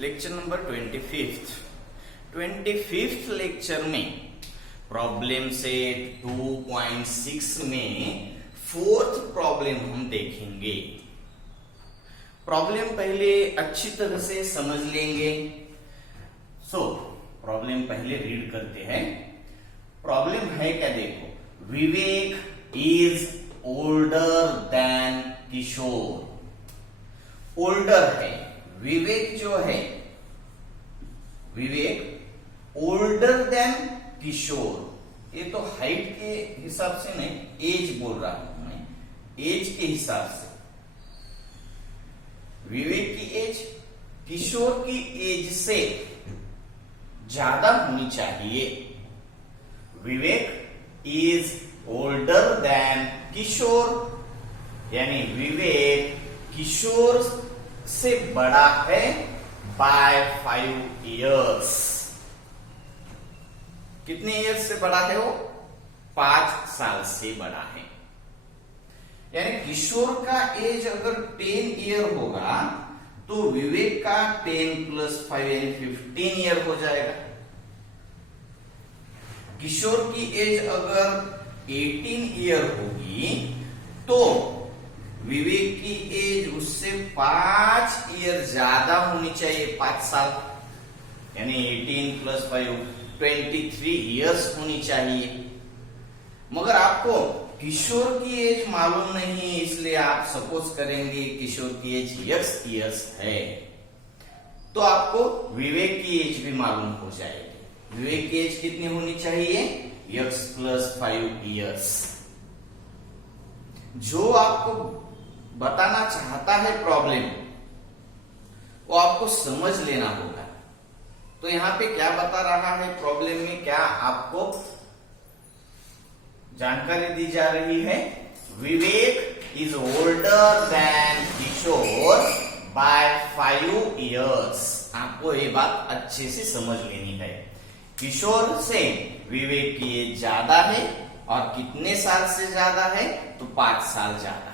Lecture number 25th lecture में problem set 2.6 में fourth problem हम देखेंगे। प्रॉब्लम पहले अच्छी तरह से समझ लेंगे। प्रॉब्लम पहले रीड करते हैं। प्रॉब्लम है क्या, देखो, Vivek is older than Kishore. Older है, विवेक जो है, विवेक ओल्डर देन किशोर। ये तो हाइट के हिसाब से नहीं, एज बोल रहा हूं मैं, एज के हिसाब से। विवेक की एज किशोर की एज से ज्यादा होनी चाहिए। विवेक इज ओल्डर देन किशोर, यानी विवेक किशोर से बड़ा है बाय 5 इयर्स। कितने ईयर्स से बड़ा है वो? 5 साल से बड़ा है। यानी किशोर का एज अगर 10 ईयर होगा तो विवेक का 10 + 5 यानी 15 ईयर हो जाएगा। किशोर की एज अगर 18 ईयर होगी तो विवेक की एज उससे 5 ईयर ज्यादा होनी चाहिए, 5 साल, यानी 18 + 5 23 ईयर्स होनी चाहिए। मगर आपको किशोर की एज मालूम नहीं, इसलिए आप सपोज करेंगे किशोर की एज x ईयर्स है, तो आपको विवेक की एज भी मालूम हो जाएगी। विवेक की एज कितनी होनी चाहिए? x + 5 years. जो आपको बताना चाहता है प्रॉब्लम, वो आपको समझ लेना होगा। तो यहां पे क्या बता रहा है प्रॉब्लम में, क्या आपको जानकारी दी जा रही है? Vivek is older than Kishore by 5 years. आपको ये बात अच्छे से समझ लेनी है। किशोर से विवेक की एज ज्यादा है, और कितने साल से ज्यादा है? तो 5 साल ज्यादा है।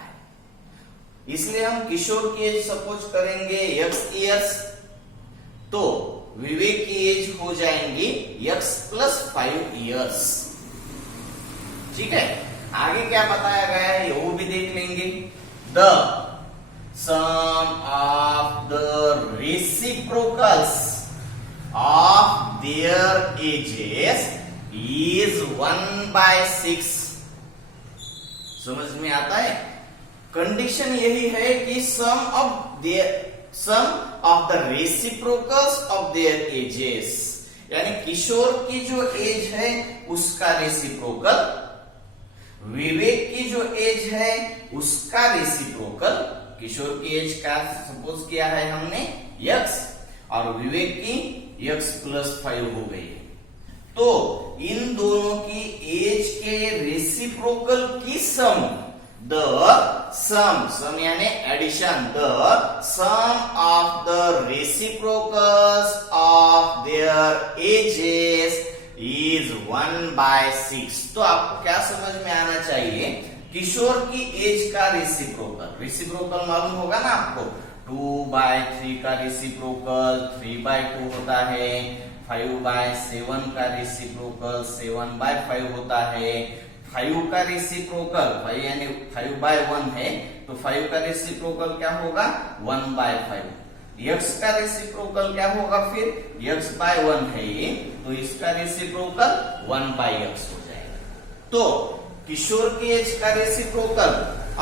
इसलिए हम किशोर की एज सपोज करेंगे x इयर्स, तो विवेक की एज हो जाएंगी x + 5 इयर्स। ठीक है, आगे क्या बताया गया है वो भी देख लेंगे। The sum of the reciprocals of their ages is 1/6। समझ में आता है? कंडीशन यही है कि sum of the reciprocals of their ages, यानी किशोर की जो एज है उसका रेसिप्रोकल, विवेक की जो एज है उसका रेसिप्रोकल। किशोर की एज का सपोज किया है हमने x, और विवेक की x + 5 हो गई है। तो इन दोनों की एज के रेसिप्रोकल की सम, द सम यानी addition, the sum of the reciprocals of their ages is 1/6। तो आपको क्या समझ में आना चाहिए? किशोर की एज का रेसिप्रोकल मालूम होगा ना आपको। 2/3 का रेसिप्रोकल 3/2 होता है, 5/7 का रेसिप्रोकल 7/5 होता है, 5 का रेसिप्रोकल 5 यानी 5/1 है, तो 5 का रेसिप्रोकल क्या होगा? 1/5। x का रेसिप्रोकल क्या होगा? फिर x/1 है ये, तो इसका रेसिप्रोकल 1/x हो जाएगा। तो किशोर की एज का रेसिप्रोकल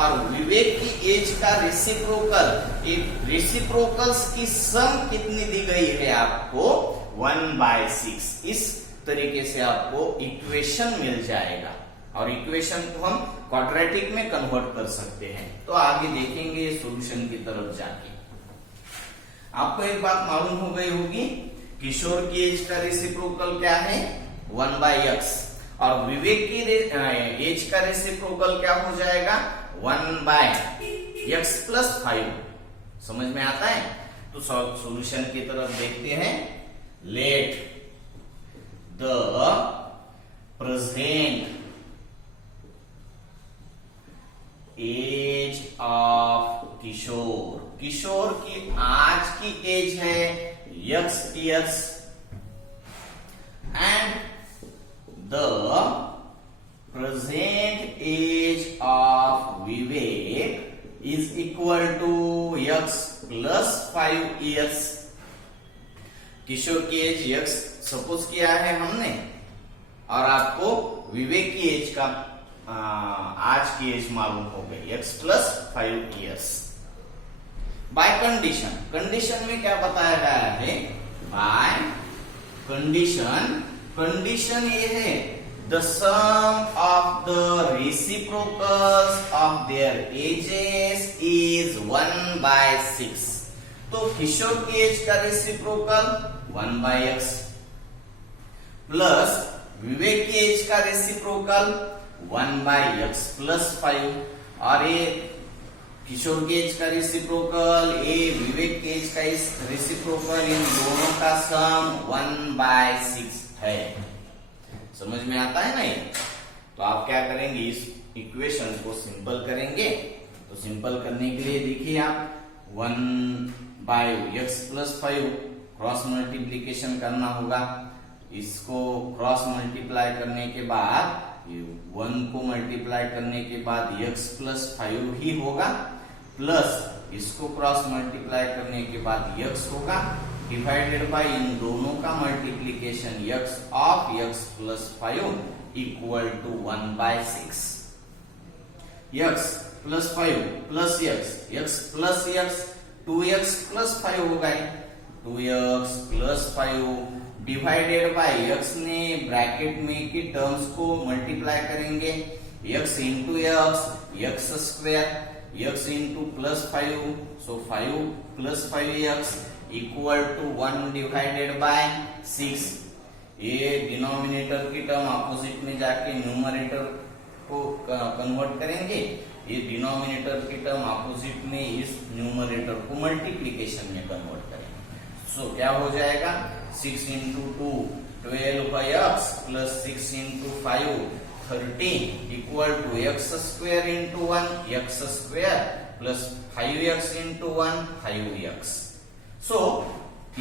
और विवेक की एज का रेसिप्रोकल, एक रेसिप्रोकल्स की सम कितनी दी गई है आपको? 1/6। इस तरीके से आपको इक्वेशन मिल जाएगा, और इक्वेशन को हम क्वाड्रेटिक में कन्वर्ट कर सकते हैं। तो आगे देखेंगे सॉल्यूशन की तरफ जाके। आपको एक बात मालूम हो गई होगी, किशोर की एज का रेसिप्रोकल क्या है? 1/x, और विवेक की एज का रेसिप्रोकल क्या हो जाएगा? 1/x + 5। समझ में आता है? तो सॉल्यूशन की तरफ देखते हैं। Let the present age of Kishore, Kishore की आज की एज है x years and the present age of Vivek is equal to x plus 5 years. किशोर की एज x सपोज किया है हमने और आपको विवेक की एज का आज की एज मालूम हो गई x plus 5 years. By condition, condition में क्या बताया गया है? बाय कंडीशन ये है the sum of the reciprocals of their ages is 1/6. तो किशोर की एज का रेसिप्रोकल 1/x प्लस विवेक की एज का रेसिप्रोकल 1/x प्लस 5 और ये किशोर की एज का रेसिप्रोकल ये विवेक की एज का रेसिप्रोकल, इन दोनों का सम 1/6 है. समझ में आता है ना ये? तो आप क्या करेंगे, इस इक्वेशन को सिंपल करेंगे. तो सिंपल करने के लिए देखिए आप 1/x प्लस 5 क्रॉस मल्टीप्लीकेशन करना होगा. इसको क्रॉस मल्टीप्लाई करने के बाद 1 को मल्टीप्लाई करने के बाद x प्लस 5 ही होगा, प्लस इसको क्रॉस मल्टीप्लाई करने के बाद x होगा, डिवाइडेड बाय इन दोनों का multiplication x of x plus 5 equal to 1/6. x plus 5 plus x plus x 2x plus 5 होगा. 2x plus 5 divided by x ने ब्रैकेट में की टर्म्स को मल्टीप्लाई करेंगे. x into x square, x into plus 5 so 5 plus 5x equal to 1 divided by 6. ये denominator की term opposite में जाके न्यूमरेटर को कन्वर्ट करेंगे. ये डिनोमिनेटर की टर्म अपोजिट में इस न्यूमरेटर को मल्टीप्लीकेशन में कन्वर्ट करेंगे. सो क्या हो जाएगा, 6 into 2 12x plus 6 into 5 13 equal to x square into 1 x square plus 5x into 1 5x. So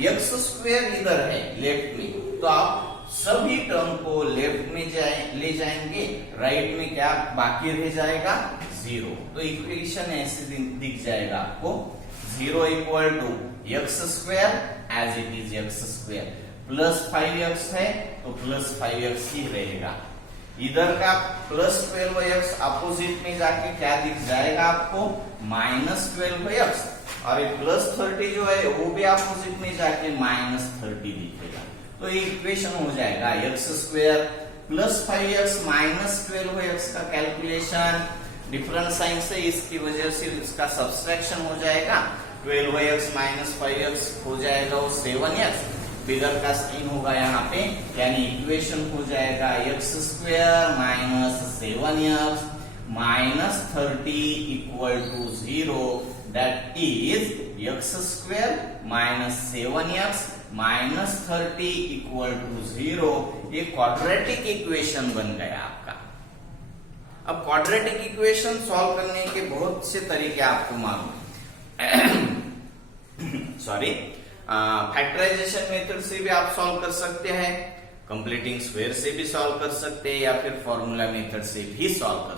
x square इधर है लेफ्ट में, तो आप सभी टर्म को लेफ्ट में ले जाएंगे. राइट में क्या बाकी रह जाएगा, 0. तो इक्वेशन ऐसे दिख जाएगा आपको, 0 equal to x square as it is x square plus 5x है तो प्लस 5x ही रहेगा. इधर का प्लस 12x अपोजिट में जाके क्या दिख जाएगा आपको, माइनस 12x, और ये प्लस 30 जो है वो भी अपोजिट में जाके माइनस 30 दिखेगा. तो ये इक्वेशन हो जाएगा x square plus 5x minus 12x का कैलकुलेशन डिफरेंट साइन से, इसकी वजह से इसका सब्सट्रैक्शन हो जाएगा. 12x माइनस 5x हो जाएगा वो 7x, बिगर का साइन होगा यहाँ पे, यानी इक्वेशन हो जाएगा x square minus 7x minus 30 equal to 0. That is x square minus 7x minus 30 equal to 0. ये क्वाड्रेटिक इक्वेशन बन गया आपका. अब क्वाड्रेटिक इक्वेशन सॉल्व करने के बहुत से तरीके आपको मालूम है. सॉरी, फैक्टराइजेशन मेथड से भी आप सॉल्व कर सकते हैं, कंप्लीटिंग स्क्वायर से भी सॉल्व कर सकते हैं, या फिर फॉर्मूला मेथड से भी सॉल्व कर